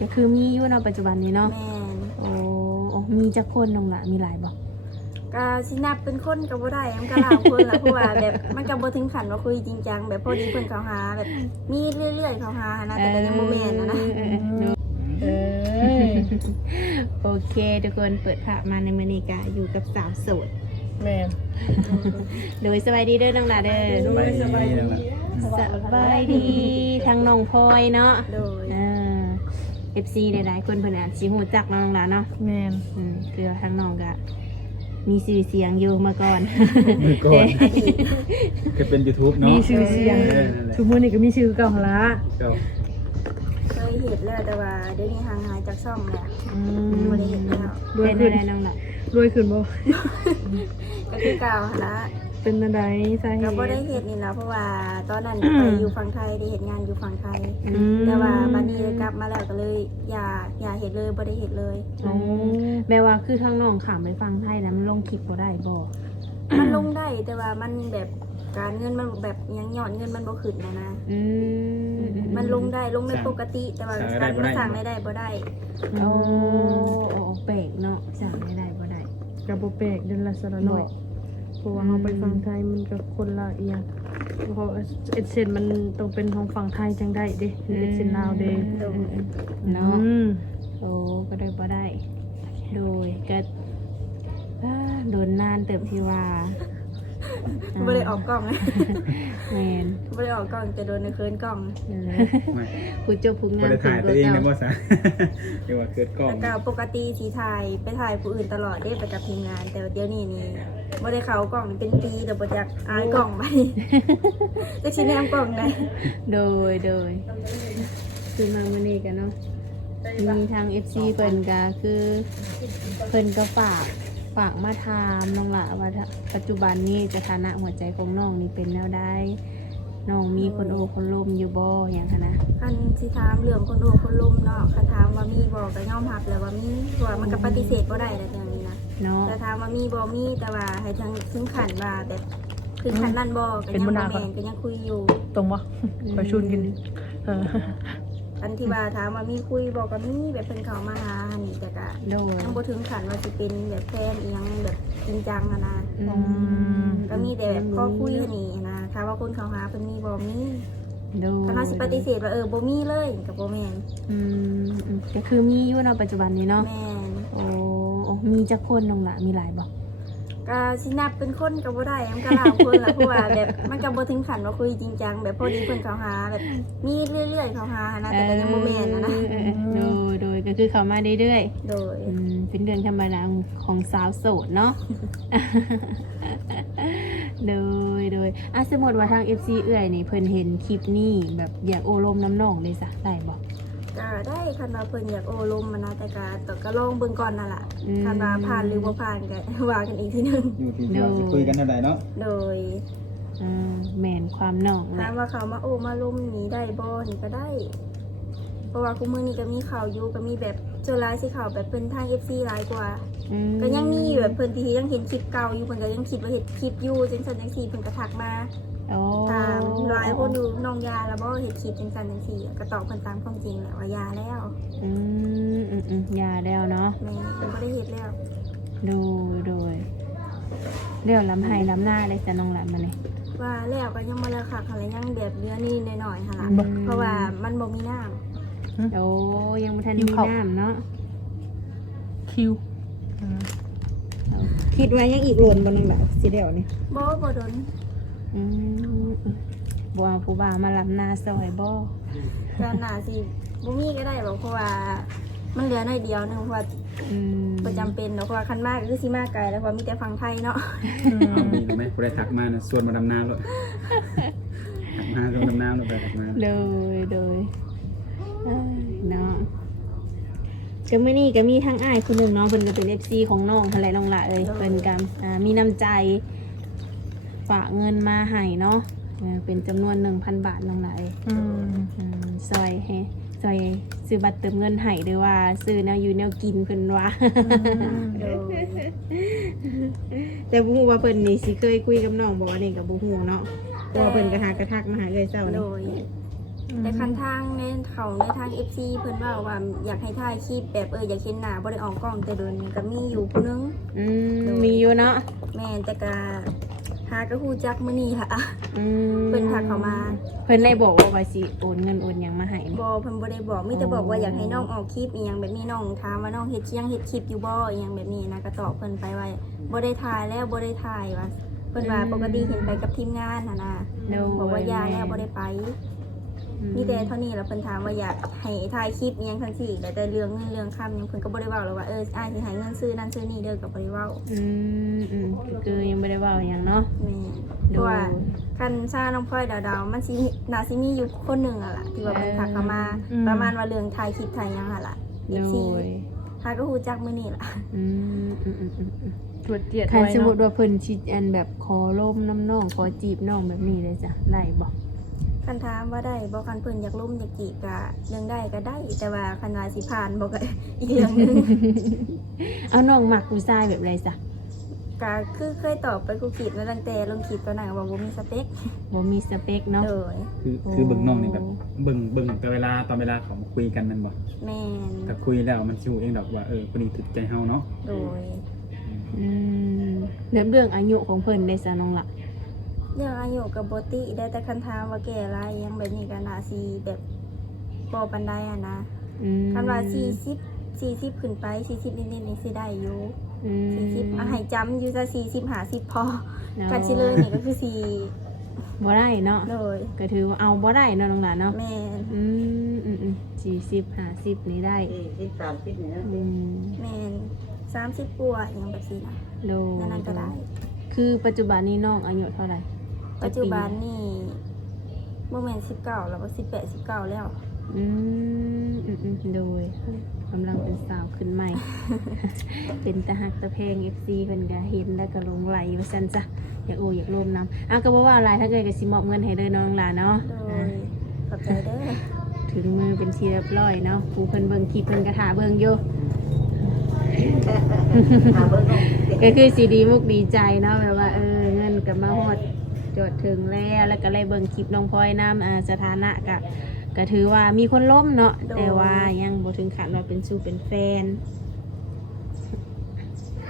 ก็คือมีอยู่เนาะปัจจุบันนี้เนาะแม่นโอ้โอ้มีจักคนน้องละมีหลายบ่ก็สินับเป็นคนก็บ่ได้มันก็หลายคนละเพราะว่าแบบมันก็บ่ถึงขั้นว่าคุยจริงจังแบบพอดีเพิ่นเขาหาแบบมีเรื่อยๆเขาหานะแต่ก็ยังบ่แม่นนะนะ เออเออเอ้ยโอเค ทุกคนเปิดภาพมาในมื้อนี้ก็อยู่กับสาวโสด แม่นโดยสบายดีเด้อน้องละเด้อสบายดีนั่นแหละสบายดีทางน้องพลอยเนาะโดย เออ FC หลายๆคนเพิ่นอาจสิฮู้จักน้องละเนาะแม่นอืมคือทางน้องก็มีชื่อเสียงอยู่มาก่อนมือก่อนก็เป็น YouTube เนาะมีชื่อเสียงเออนั่นแหละทุกมื้อนี้ก็มีชื่อเก่าหั่นละก็เคยเห็นแล้วแต่ว่าเดี๋ยวนี้ห่างหายจากช่องแล้วอืบ่ได้เห็นแล้วรวยเป็นขึ้อะนไรน้องละรวยขึ้นบ่ก็คือเก่าหั่นละ เป็นอันใดสาเหก็ตุ บ่ได้เห็นนี่นะเพราะว่าตอนนั้นไปอยู่ฝั่งไทยได้เห็นงานอยู่ฝั่งไทย อืมแต่ว่าบัดนี้กลับมาแล้วก็เลยอย่าอย่าเห็นเลยบ่ได้เห็นเลย อ๋อแม้ว่าคือทางน้องขามไปฟังไทยนะมันลงคลิปบ่ได้บ่มันลงได้แต่ว่ามันแบบการเงินมันแบบยังยอดเงินมันบ่ขึ้นนะนะ อืมมันลงได้ลงในปกติ แต่ว่าการมาสั่งได้ได้บ่ได้ โอ้โอ้แปลกเนาะสั่งไม่ได้บ่ได้ก็บ่แปลกเดือนละสละน้อย เพราะว่าเฮาไปฟังไทยมันก็คนละเอียงเพราะเอ็ดเซนมันต้องเป็นของฝั่งไทยจังได้เด้เอ็ดเซนลาวเด้อืมอืมเนาะอืมโอ้ก็ได้บ่ได้ โดยก็อ่าโดนนานเติบที่ว่า บ่ได้ออกกล้องแมนบ่ได้ออกกล้องจะโดนในคืนกล้องนั่นแหละไม่ผู้เจ้าผู้บ่งามได้ถ่ายตัวเองนะบ่บ่ซะเรียกว่าเกิดกล้องแล้วก็ปกติสีถ่ายไปถ่ายผู้อื่นตลอดได้ไปกับทีมงาน แต่ว่าเดี๋ยวนี้นี่บ่ได้เข้ากล้องเป็นปีแต่บ่จักอายกล้องไปจักสิแนมกล้องได้โดยโดยคือมามื้อนี้กันเนาะมีทาง FC เพิ่นก็คือเพิ่นก็ฝากฝากมาถามน้องละว่าถ้าปัจจุบันนี้สถานะหัวใจของน้องนี่เป็นแนวใดน้องมีคนโอคนลมอยู่บ่อย่างคะนะคันสิถามเรื่องคนโอ้คนลุมเนาะคันถามว่ามีบ่ก็ยอมรับแล้วว่ามีเพราะว่ามันก็ปฏิเสธบ่ได้แล้วเรื่องนี้นะเนาะ แต่ถามว่ามีบ่มีแต่ว่าให้ทางถึงขั้นว่าแบบคือขั้นนั่นบ่ก็ยังบ่แม่นก็ยังคุยอยู่ตรงบ่ไปชุนกินเออ อันที่ว่าถามว่ามีคุยบ่ก็มีแบบเพิ่นเข้ามาหาหันนี่แต่ก็โดยยังบ่ถึงขั้นว่าสิเป็นแบบแฟนอีหยังแบบจริงจังอะนะอืม ก็มีแต่แบบพอคุยหั้นนี่นะถามว่าคนเข้าหาเพิ่นมีบ่มีโดยถ้าเขาสิปฏิเสธว่าเออบ่มีเลยก็บ่แม่นอืมอืมก็คือมีอยู่เนาะปัจจุบันนี้เนาะแม่นโอ้โอ้มีจักคนน้องละมีหลายบ่ก็ สินับเป็นคนก็บ่ได้มันก็หลายคนละเพราะว่าแบบมันก็บ่ถึงขั้นว่าคุยจริงจังแบบพอดีเพิ่นเข้าหาแบบมีเรื่อยๆเข้าหานะแต่ก็ยังบ่แม่นนะนะเออเออโดยโดยก็คือเขามาเรื่อยโดย ๆอืมเป็นเดือนธรรมดาของสาวโสดเนาะ โดยโดยอะสมมติว่าทาง FC เอื่อยนี่เพิ่นเห็นคลิปนี้แบบอยากโอลมน้ำหนองเลยซะได้บ่ ก็ได้คันว่าเพิ่นอยากโอลมมานะแต่ก็ต้องก็ลองเบิ่งก่อนนั่นล่ะอืม คันว่าผ่านหรือบ่ผ่านก็ ว่ากันอีกทีหนึงอยู่ที่ว่าสิคุยกันเท่าใดเนาะโดยอ่าแม่นความหนองแหถาละมว่าเขามาโอมาลมนี้ได้บ่นี่ก็ได้ เพราะว่าคุมื้อนี้ก็มีข่าวอยู่ก็มีแบบโจรไลายสิข่าวแบบเพิ่นทาง FC หลายกว่า อืมก็ยังมีอยู่แบบเพิ่นที่ยังเห็นคลิปเก่าอยู่เพิ่นก็ยังคิดว่าเห็นคลิปอยู่จังซั่นจังซี่เพิ่นก็ทักมา โอ้ ถาม หลายคนดูน้องยาแล้วบ่เห็นคลิปจังซั่นจังซี่ก็ตอบเพิ่นตามความจริงแหละว่ายาแล้วอืมอืมอืมยาแล้วเนาะแม่เพิ่นบ่ได้เฮ็ดแล้วดูโดยเรียวลำไห้ลำหน้าเลยจะน้องหลานมาเลยว่าแล้วก็ยังบ่แล้วค่ะคันยังแบบเหลือนี่หน่อยๆหั่นล่ะบ่เพราะว่ามันบ่มีน้ำโอ้ยังไม่ทันมีน้ำเนาะคิวอืมคิดว่ายังอีกหล่นบนน้องหลานสิเดียวนี่บ่บ่โดนอืม บัวผู้บ่าวมาลำหน้าซอยบ่ก็น่าสิบ่มีก็ได้หรอกเพราะว่ามันเหลือหน่อยเดียวหนึงเพราะว่าอืมบ่จำเป็นเนาะเพราะว่าคันมากก็คือสิมาไกลแล้วเพราะมีแต่ฝั่งไทยเนาะมีหรือไหมผู้ใดทักมานะส่วนมาดำน้ำเลยทักมาส่วนดำน้ำเลยไปทักมาโดยโดยเอ้ยเนาะก็มื่อนี้ก็มีทั้งอ้ายคนหนึ่งเนาะเพิ่นก็เป็น FC ของน้องอะไรน้องละเอ้ยเพิ่นก็อ่ามีน้ำใจ ฝากเงินมาให้เนาะ เออเป็นจำนวน1,000บาทน้องละเอ้ยอืมอืมซอยให้ซอยซื้อบัตรเติมเงินให้หรือว่าซื้อแนวอยู่แนวกินเพิ่นว่าโดยแต่บ่ฮู้ว่าเพิ่นนี่สิเคยคุยกับน้องบ่อันนี้ก็บ่ฮู้เนาะแต่ว่าเพิ่นก็หากระทักมาหาเลยเจ้าโดนี่ยแต่คันทางในเขาในทาง FC เพิ่นว่าว่าอยากให้ถ่ายคลิปแบบเอออยากเห็นหน้าบ่ได้ออกกล้องแต่โดนนี่ก็มีอยู่ผู้หนึงอืมมีอยู่เนาะแม่นแต่ก็ หาก็ฮู้จักมื้อนี้ค่ะอืมเพิ่นทักเข้ามาเพิ่นได้บอกว่าว่าสิโอนเงินโอนหยังมาให้นี่บ่เพิ่นบ่ได้บอกมีแต่บอกว่าอยากให้น้องออกคลิปอีหยังแบบนี้น้องถามว่าน้องเฮ็ดเชียงเฮ็ดคลิปอยู่บ่อีหยังแบบนี้นะก็ตอบเพิ่นไปว่าบ่ได้ถ่ายแล้วบ่ได้ถ่ายว่าเพิ่นว่าปกติเห็นไปกับทีมงานหั่นน่ะโดยบอกว่าย่าแล้วบ่ได้ไปอื มีแต่เท่านี้แล้วเพิ่นถามว่าอยากให้ถ่ายคลิปอิหยังทั้งสี่แต่แต่เรื่องเงินเรื่องคำยังเพิ่นก็บ่ได้เว้าหรอกว่าเอออ้ายสิให้เงินซื้อนั่นซื้อนี่เด้อก็บ่ได้เว้าอืมอืมคือยังไม่ได้เว่าหยังเนาะแม่เพราะว่าคันซ่าน้องพลอยดาวๆมันสิมีน่าสิมีอยู่คนหนึงอะล่ะที่ว่าเพิ่นทักเข้ามาประมาณว่าเรื่องถ่ายคลิปถ่ายหยังอะล่ะ โด FC ยถ้าก็ฮู้จักมื้อนี้ล่ะ อืมอืมอืมอืมอืมตรวจเจียดคันไว้สมมเนาะติว่าเพิ่นชิดอันแบบขอล่มน้ำน้องขอจีบน้องแบบนี้เลยจ้ะได้บ่ คันถามว่าได้บ่คันเพิ่นอยากลุ่มอยากจีบก็เรื่องได้ก็ได้ แต่ว่าคันว่าสิผ่านบ่ก็อีกเรื่องหนึง เอาน้องหมักผู้ชายแบบไรจ้ะก็คือเคยตอบไปกูคลิปแล้วตั้งแต่ลงคลิปตอนนั้นก็บอกว่ามีสเปคบ่มีสเปคเนาะเด้อคือคือเบิ่งน้องนี่แบบเบิ่งเบิ่งแต่เวลาตอนเวลาเขามาคุยกันแมันบ่แม่นถ้าคุยแล้วมันสิรู้เองดอกว่าเออคนนี้ถูกใจเฮาเนาะโดยอืมเรื่องเรื่องอายุของเพิ่นได้ซะน้องละ เรื่องอายุกับโบติได้แต่คันถามว่าแก่ไรยังแบบนี้กันนาซีแบบบอปันไดอะนะอืมคันว่าสี่สิบสี่สิบขึ้นไปสี่สิบนิดๆนี่สิได้อยู่อืมสี่สิบอะให้จำอยู่จะสี่สิบหาสิบพอเนาะการชิเลยนี่ก็คือสี่บ่ได้เนาะโดยก็ถือว่าเอาบ่ได้เนาะน้องหลานเนาะแม่นอืมอืมอืมสี่สิบห้าสิบนี่ได้สี่สิบสามสิบเนี่ยอืมแม่นสามสิบกว่าอย่างแบบสี่นะโดนั่นนั่นก็ได้ คือปัจจุบันนี้น้องอายุเท่าไหร่ ปัจจุบันนี่โมเมนต์สิบเก้าแล้วก็สิบแปดสิบเก้าแล้ว อืมอืมอืมโดยกำลังเป็นสาวขึ้นใหม่ เป็นตะหักตะเพงเอฟซีเพิ่นก็เห็นแล้วก็หลงไหลว่าซั่นจ้ะอยากโออยากร่วมน้ำอะก็บ่ว่าอะไรถ้าเกิดก็สิมอบเงินให้เด้อน้องหลานเนาะโดอะยขอบใจเด้อถึงมือเป็นทีเรียบร้อยเนาะผู้เพิ่นเบิ่งคลิปเพิ่นก็ท่าเบิ่งอยู่หาเบอร์น้องติดก็คือสีดีมุกดีใจเนาะแบบว่าเออเงินกับมาฮอด จดถึงแล้วแล้วก็เลยเบิ่งคลิปน้องพลอยน้ำอ่าสถานะก็ก็ถือว่ามีคนล้มเนาะแต่ว่ายังบ่ถึงขั้นว่าเป็นสู้เป็นแฟน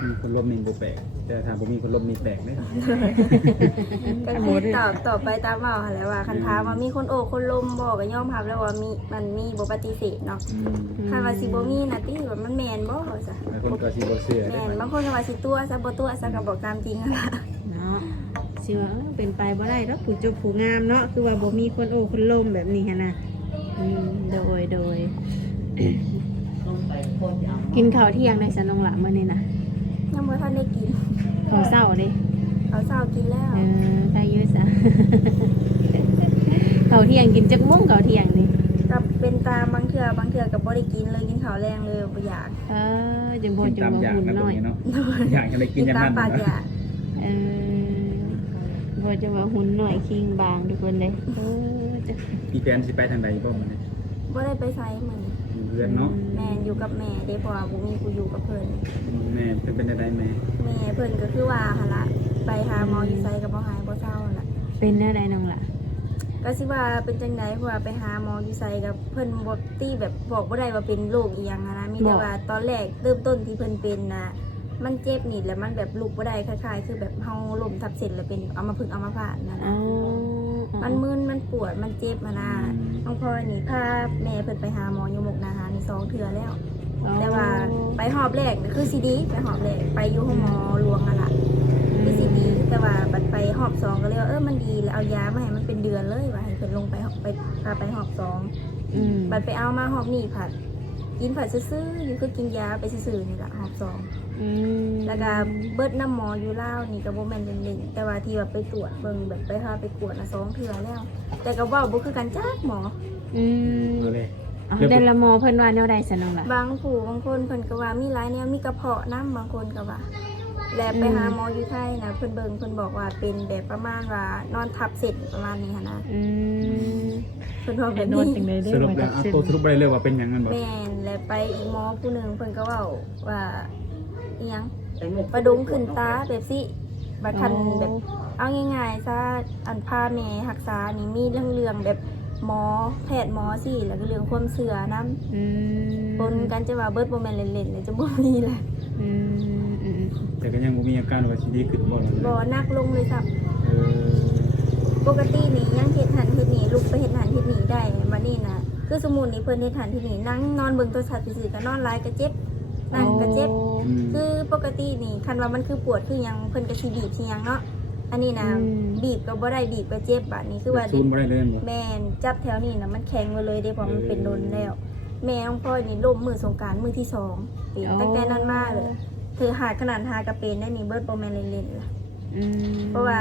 มีคนลบนี่บ่แปลกแต่ถ้าบ่มีคนลบนี่แปลกเด้ก็คือตอบตอบไปตามเอาหั่นแหล้วว่าคันถามว่ามีคนโอบคนลมบอกก็ยอมรับแล้วว่ามีมันมีบ่ปฏิเสธเนาะอืมคันว่าสิบ่มีนะติว่ามันแม่นบ่ซะหลายคนก็สิบ่เชื่อแม่เด้นบางคนก็ว่าสิตัวซะบ่ตัวซะก็บอกตามจริงอะล่ะเนาะ สิว่าเออเป็นไปบ่ได้ดอกผู้จบผู้งามเนาะคือว่าบ่มีคนโอ้คนล้มแบบนี้หันน่ะอืมโดยโดยต้องไปโคตรยาวกินข้าวเที่ยงในสนองละมื้อนี้นะยังบ่ทันได้กินข้าวเช้าเด้เอาเช้ากินแล้ว เออได้เยอะซะข้าวเที่ยงกินจักโมงข้าวเที่ยงนี่ก็เป็นตามบางเทื่อบางเทื่อก็บ่ได้กินเลยกินข้าวแรงเลยบ่อยาก เออจังบ่กินจังตามบ่อย่างหุ่นนะตรน้งอยนี้เนาะอยากจะได้กิกินนอย่างตามนั้นปากอนะยาก เออบ่จะว่าหุ่นน้อยคิงบางทุกคนเลยเออจะพี่แฟนสิไปทางใดบ่มันเนี่ยบ่ได้ไปไสมื้อนี้อยู่เรือนเนาะแม่นอยู่กับแม่เด้เพราะว่าบ่มีผู้อยู่กับเพิ่นแม่เพิ่นเป็นได้แม่แม่เพิ่นก็คือว่าหั่นล่ะไปหาหมออยู่ไสก็บ่หายบ่เศร้าหั่นล่ะเป็นแนวใดน้องล่ะก็สิว่าเป็นจังไดเพราะว่าไปหาหมออยู่ไสกับเพิ่นบ่ตีแบบบอกบ่ได้ว่าเป็นโรคอีหยังอะนะมีแต่ว่าตอนแรกเริ่มต้นที่เพิ่นเป็นน่ะ มันเจ็บนี่แล้วมันแบบลุกบ่ได้คล้ายๆ คือแบบเฮาล้มทับเส้นแล้วเป็นอัมพฤกษ์อัมพาตนั่นอ๋อนะมันมึนมันปวดมันเจ็บอะนะน้องพลอยนี่พาแม่เพิ่นไปหาหมออยู่มุกนาหารนี่สองเทื่อแล้ว แต่ว่าไปหอบแรกนี่คือซีดีไปหอบแรกไปอยู่ห้องหมอหลวงอะล่ะคือซีดีแต่ว่าบัดไปหอบสองก็เลยว่าเออมันดีแล้วเอายามาให้มันเป็นเดือนเลยว่าให้เพิ่นลงไปหอบไปพาไปหอบสองอืมบัดไปเอามาหอบนี่ผัดกินผัดซื่อๆอยู่คือกินยาไปซื่อๆนี่แหละหอบสอง อืมแล้วก็เบิดน้ำหมออยู่เล่าวนี่ก็บ่แม่นเล่นๆแต่ว่าที่ว่าไปตรวจเบิ่งแบบไปพาไปกวดน่ะสองเทื่อแล้ว แต่ก็เว้าบ่คือกันจักหมอ อืมเอาเลย เอาเดนละหมอเพิ่นว่าแนวใดซะน้องล่ะ บางผู้บางคนเพิ่นก็ว่ามีหลายแนวมีกระเพาะน้ำบางคนก็ว่า แล้วไปอืมหาหมออยู่ไทยนะเพิ่นเบิ่งเพิ่นบอกว่าเป็นแบบประมาณว่านอนทับเสร็จประมาณนี้ค่ะนะอืมเพิ่นบอกแบเป็นบนวดนี้จังได๋ได้สรุปไว้แล้กัวบเอาเส้นตัวสรุปบ่ได้เลยว่าเป็นหยังนั่นบ่แม่นแล้วไปอีกหมอผู้หนึงเพิ่นก็เว้าว่า อีหยังไปมุกประดุงขึ้นตาแบบสิบัดคันแบบเอาง่ายๆซะอันพาแม่รักษานี่มีเรื่องๆแบบหมอแพทย์หมอสิแล้วก็เรื่องความเสื่อนํอืมปนกันจะว่าเบิดบ่แม่นเล่นๆเลยจะบ่มีแหละอืมอืมแต่ก็ยังบ่มีอาการว่าสิดีขึ้นบ่ล่ะบ่นักลงเลยครับ เออปกตินี่ยังเฮ็ดหันเฮ็ดนี่ลุกไปเฮ็ดหันเฮ็ดนี่ได้มานี่นะคือสมมุตินี่เพิ่นเฮ็ดหันเฮ็ดนี่นั่งนอนเบิ่งโทรศัพท์ซื่อๆก็นอนหลายก็เจ็บนั่งก็เจ็บอืม คือปกตินี่คันว่ามันคือปวดคือหยังเพิ่นก็สิบีบสิหยังเนาะอันนี้นะบีบก็บ่ได้บีบก็เจ็บบัดนี้คือว่า ซูนบ่ได้เลยบ่แม่นจับแถวนี้นะมันแข็งไปเลยเด้เพราะมันเป็นโดนแล้ว แม่น้องพลอยนี่ล้มมือสงกรารมือที่สองเป็นตั้งแต่นั้นมาเลยเธอหาขนาดหากระเป็นได้นี่เบิร์ดโปรแมนเล่นๆล่ะอืมเพราะว่า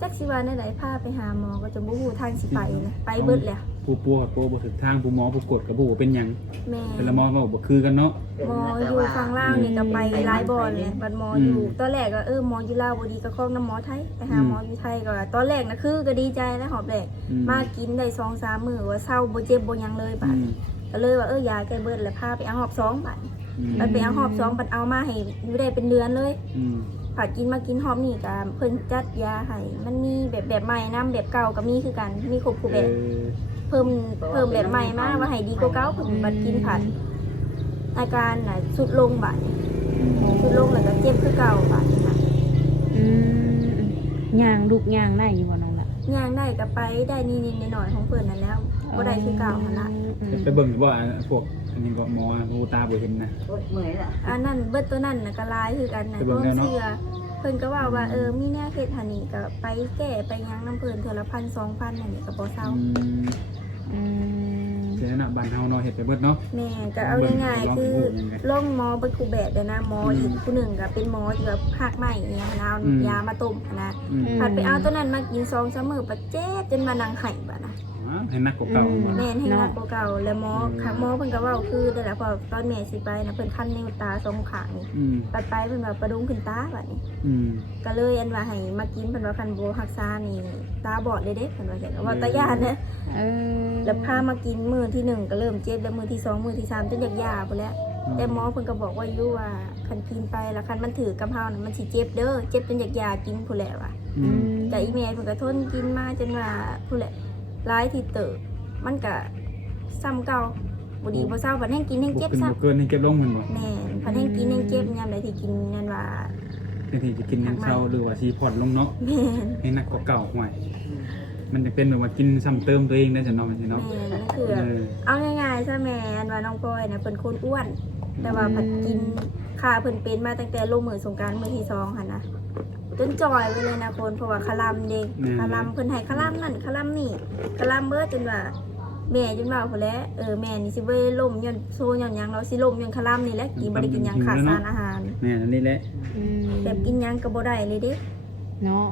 จักสิว่าในไหนพาไปหาหมอก็จะบ่ฮู้ทางสิไปนะไปเบิดแล้ว ผู้ปัวกับปัวบ่ถึกทางผู้หมอผู้กดกับผู้เป็นหยังแม่แต่ละหมอก็บ่คือกันเนาะ หมออยู่ฝั่งลาวนี่ก็ไปหลายบอนเลยบัดหมออยู่อืม ตอนแรกก็เออหมออยู่ลาวบ่ดีก็เข้าน้ำหมอไทยไปหาอืมหมออยู่ไทยก็ตอนแรกนะคือก็ดีใจแล้วหอบแรกอืมากินได้2-3มื้อว่าเศร้าบ่เจ็บบ่หยังเลยบัดอืมก็เลยว่าเออยาแก้เบิดแล้วพาไปเอาหอบสองบัดอืมมันไปเอาหอบสองบัดเอามาให้อยู่ได้เป็นเดือนเลย อืมผัดกินมากินหอบนี่กับเพิ่นจัดยาให้มันมีแบบแบบใหม่น้ำแบบเก่าก็มีคือกัน มีครบคูเอแบบอ เพิ่มเพิ่มแบบใหม่มาว่าให้ดีกว่าเก่าเพิ่นบัดกินผัด อาการน่ะสุดลงบัดสุดลงแล้วก็เจ็บคือเก่าบัดนี่ค่ะอืมย่างลูกย่างได้อยู่บ่น้องล่ะย่างได้ก็ไปได้นิดๆหน่อยๆของเพิ่นนั่นแล้วบ่ได้คือเก่าหั่นล่ะอืมไปเบิ่งอยู่บ่อะพวกอันนี้ก็หมอหูตาบ่เห็นนะโอ๊ยเมื่อยละอันนั้นเบิดตัวนั้นน่ะก็หลายคือกันน่ะไปเบิ่ต้งนแล้วเนาะเสื้อเพิ่นก็ว่าว่าเออมีแนวเฮ็ดหันนี่ก็ไปแก้ไปหยังน้ำเพิ่นเทื่อละพันสองพันนั่นนี่ก็บ่เซา อืมอืมเสียนะบ้านเฮาเนาะเฮ็ดไปเบิดเนาะ แม่ก็เอาง่ายๆคือล่องหมอเป็นครูแบบเดี๋ยวนะหมออีกผู้หนึ่งก็เป็นหมอที่แบบภาคใหม่อย่างเงี้ยนะเอายามาต้มนะอืม ผัดไปเอาตัวนั้นมากินซองเสมอปะเจ็บจนมานังไห้บะนะอ๋อ ให้นักกว่าเก่าแม่นให้หนักกว่าเก่าแล้วหมอค่ะหมอเพิ่นก็เว่าคือได้แล้วพอตอนแม่สิไปนะเพิ่นคันนิ้วตาสองข้างนี่อืมปัดไปเพิ่นว่าประดุงขึ้นตาบัดนี้ อืมก็เลยอันว่าให้มากินเพิ่นว่าคันบ่รักษานี่ตาบอดเลยเด้เพิ่นว่าจังว่าตาย่านนะเออแล้วพามากินมื้อที่หนึ่งก็เริ่มเจ็บแล้วมื้อที่สองมื้อที่สามจนอยากยาพุ่นแหล้ว แต่หมอเพิ่นก็บอกว่าอยู่ว่าคันกินไปแล้วคันมันถือกับเฮาน่ะมันสิเจ็บเด้อเจ็บจนอยากยากินผู้นแหละว่ะอือืมมแต่อีเมลเพิ่นก็ทนกินมาจนว่าผู้นแหละ ร้ายที่เติบมันก็ซ้ำเก่าบ่ดีบ่เศร้าพันแห่งกินแห่งบ่เจ็บขึ้นซ้บ่เกินให้เก็บลงมันบ่ำแม่นพันแห่งกินแห่งเจ็บยามใดที่กินนั่นว่าบางทีจะกินยังเช้าหรือว่าสิผ่อนลงเนาะแม่นให้นักกว่าเก่าห่วยมันจะเป็นแบบว่ากินซ้ำเติมตัวเองได้จังเนาะมันสิแม่เนาะนนั่นคือเอแบบอเอาง่ายๆซะแม่นว่าน้องพลอยน่ะเพิ่นคนอ้วน แต่ว่าผัดกินค่าเพิ่นเป็นมาตั้งแต่ลงมือสงกรารมื้อที่สองหั่นนะจ นจอยไปเลยนะคนเพราะว่าคาลัมเด็กคาลัมเพิ่นให้คาลัมนั่นคาลัมนี่คาลัมเบิดจนว่าแม่จนว่าพุ่นแหล้วเออแม่นี่สิเว้ยล่มย้อนโซย้อนหยังเราสิล่มย้อนคาลัมนี่แหละกินบ่ได้กินหยังขาดสารอาหาร แม่อันนี้แหละอืมแบบกินหยังก็บ่ได้เลยเด้ เนาะ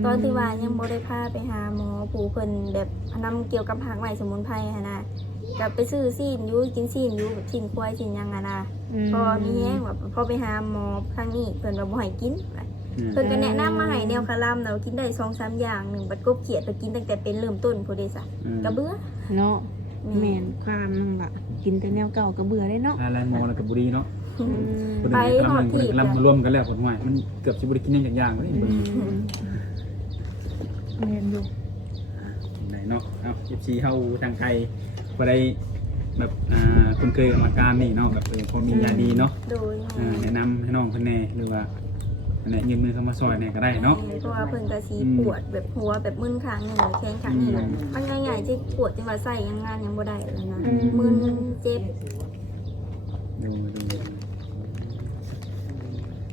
มตอนที่ว่ายังบ่ได้พาไปหาหมอผู้เพิ่นแบบนำเกี่ยวกับผักใหม่สมุนไพรหั่นน่ะกลับไปซื้อซีนอยู่กินซีนอยู่แบบซีนควายซีนหยังอะนะ มพอมีแห้งว่าพอไปหาหมอครั้งนี้เพิ่นว่าบ่ให้กินอืม เพิ่นก็แนะนำมาให้แนวคาลัมน่ะว่ากินได้2-3อย่างหนึ่งบัดกบเขียดไปกินตั้งแต่เป็นเริ่มต้นพุ่นเด้ซะอืมก็เบื่อเนาะแม่นความนึงล่ะ กินแต่แนวเก่าก็เบื่อได้เนาะทานแล้วหมอแล้วก็บุรีเนาะอืมคนไปอื่นหอดกำลังถีบกำลังรวมกันแล้วคนห่วยมันเกือบสิบ่ได้กินหยังจากอย่างเลยแม่นอยู่ไหนเนาะเอา FC เฮาทางไทยบ่ได้แบบอ่าคุ้นเคยกับอาการนี่เนาะแบบเออพอมียาดีเนาะโดยอ่าแนะนำให้น้องเพิ่นแน่หรือว่า อันไหนยืมมือเข้ามาซอยแน่ก็ได้เนาะ เพราะว่าเพิ่นก็สีอืมปวดแบบหัวแบบมึนข้างหนึ่งแขนข้างนี้แหละอืมมันง่ายๆที่ปวดจนว่าใส่ยังงานยังบ่ได้แล้วนะอืม มึนเจ็บดูดู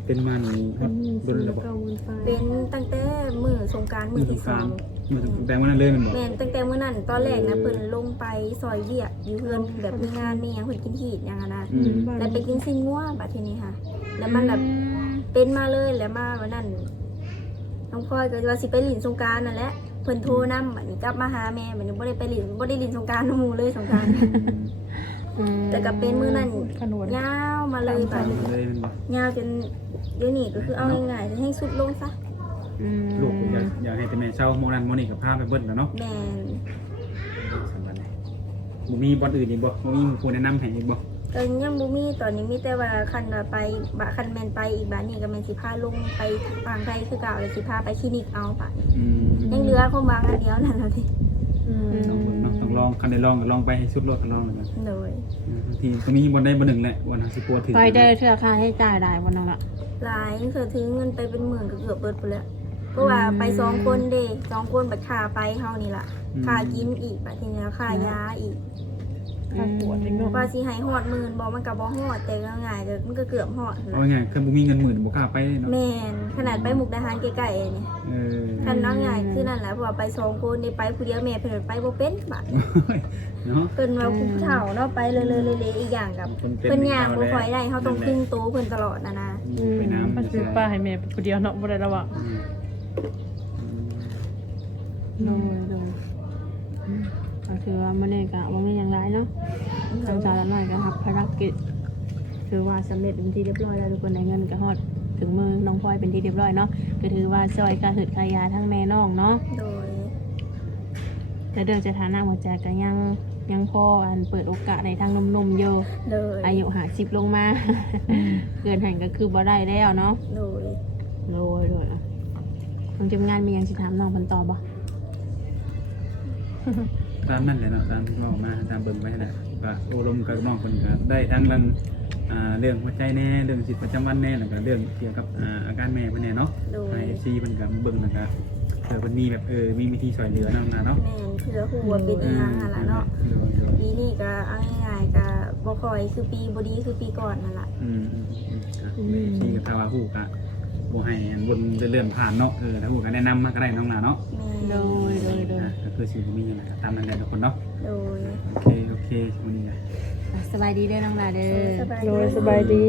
เป็นมานี่ฮอดโดนแล้วบ่เก่าวนไปเป็นตั้งแต่มือสงกรารมืมืออสงที่กสราอนงต์มือสงแต่วันนั้นเลยแมันบ่แม่นตั้งแต่มื้อนั้นตอนแรกนะเพิ่นลงไปซอยเวียกอยู่เพื่อนแบบมีงานมีหยังเพิ่นกินหีดหยังอะนะ อืมแล้วไปกินซินงัวบัดทีนี้ค่ะ แล้วมันแบบ เป็นมาเลยแล้วมาวันนั้นน้องพลอยก็ว่าสิไปหลินสงกรารนั่นแหละเพิ่นโทรนำบัดนี้กลับมาหาแม่บัดนี้บ่ได้ไปหลินบ่ได้หลินสงกรารน้ำหมู่เลยสงกรารอืมแต่ก็เป็นมื้อนั้นขนมยาวมาเลยบัดนี้เลยแมันบ่ยาวจนเดี๋ยวนี้ก็คือเอาง่ายๆจะให้สุดลงซะอืมลูกอยากอยากให้แต่แม่เช่าโมนันโมนี่กับพาไปเบิ้ลแล้วเนาะแม่นสำคัญเลยบ่มีบอลอื่นอีกบ่บ่มีผู้แนะนำให้อีกบ่ ก็ยังบ่มีตอนนี้มีแต่ว่าคันว่าไปบะคันแม่นไปอีกบ้านนี้ก็แม่นสิพาลงไปทางไทยคือเก่าเลยสิพาไปคลินิกเอาปะอืมยังเหลือคงบางอันเดียวนั่นแหละที่อืมลองดูเนาะต้องลองคันได้ลองก็ลองไปให้สุดรถก็ลองเลยนะโดยบางทีก็มีบนได้บนหนึ่งแหละวันหาสิปัวถึงไปได้เทื่อค่าให้จ่ายได้บ่น้องละหลายเคยถึงเงินไปเป็นหมื่นก็เกือบเบิดไปแล้วเพราะว่าไปสองคนเด็กสองคนบัดค่าไปเฮานี่ล่ะค่ากินอีกบัดทีนี้ค่ายาอีก ค่าปวดอีกเนาะว่าสิให้ฮอดหมื่นบ่มันก็บ่ฮอดแต่ก็ง่ายก็มันก็เกือบฮอดเอาไงคือบ่มีเงินหมื่นบ่กล้าไปเนาะแม่นขนาดไปมุกดาหารใกล้ๆนี่เออคันน้องใหญ่คือนั่นแหละเพราะว่าไปสองคนนี่ไปผู้เดียวแม่เพิ่นไปบ่เป็นบัดเนาะเพิ่นว่าผู้เฒ่าเนาะไปเลยๆๆๆอีกอย่างกับคนเป็นเพิ่นย่างบ่ค่อยได้เฮาต้องพึ่งโตวเพิ่นตลอดนะนะไปน้ำมาซื้อป้าให้แม่ผู้เดียวเนาะบ่ได้แล้วอะอืมโดยโดย ก็คือว่ามื้อนี้ก็บ่มีหยังหลายเนาะทางสาวละน้อยก็รับภารกิจคือว่าสำเร็จเป็นที่เรียบร้อยแล้วทุกคนได้เงินก็ฮอดถึงมือน้องพลอยเป็นที่เรียบร้อยเนาะก็ถือว่าซอยกระหืดขายาทั้งแม่น้องเนาะโดยแต่เรื่องสถานะหัวใจก็ยังยังพออันเปิดโอกาสในทางหนุ่มๆอยู่โดยอายุหาสิบลงมาเกินหันก็คือบ่ได้แล้วเนาะโดยโดยโดยอะทางทีมงานมีหยังสิถามน้องเพิ่นตอบบ่ ตามนั่นแหละเนาะตามที่เว้ามาตามเบิ่งไว้นั่นแหละก็โอ้ลมกับน้องคนก็ได้ทั้งเรื่องอ่าเรื่องหัวใจแน่เรื่องชีวิตประจำวันแน่แล้วก็เรื่องเกี่ยวกับอ่าอาการแม่เพิ่นแน่เนาะโดยไอเอฟซีเพิ่นก็เบิ่งแล้วก็เออเพิ่นมีแบบเออมีวิธีช่วยเหลือนำมาเนาะแม่นเพื่อฮู้ว่าเป็นอีหยังหั่นล่ะเนาะโดยโดยปีนี้ก็เอาง่ายๆก็บ่ค่อยคือปีบ่ดีคือปีก่อนนั่นล่ะอืมอืมอืมอะที่ก็ถ้าว่าฮู้ก็ บ่ให้อันบนเลื่อนผ่านเนาะเออถ้าฮู้ก็แนะนำมาก็ได้น้องหลาเนาะแม่โดยโดยโดยอะก็คือสิบ่มีหยังก็ตามนั้นแหละทุกคนเนาะโดยโอเคโอเควันนี้ก็ อะสบายดีเด้อน้องหลาเด้อ สบายโดยสบายดี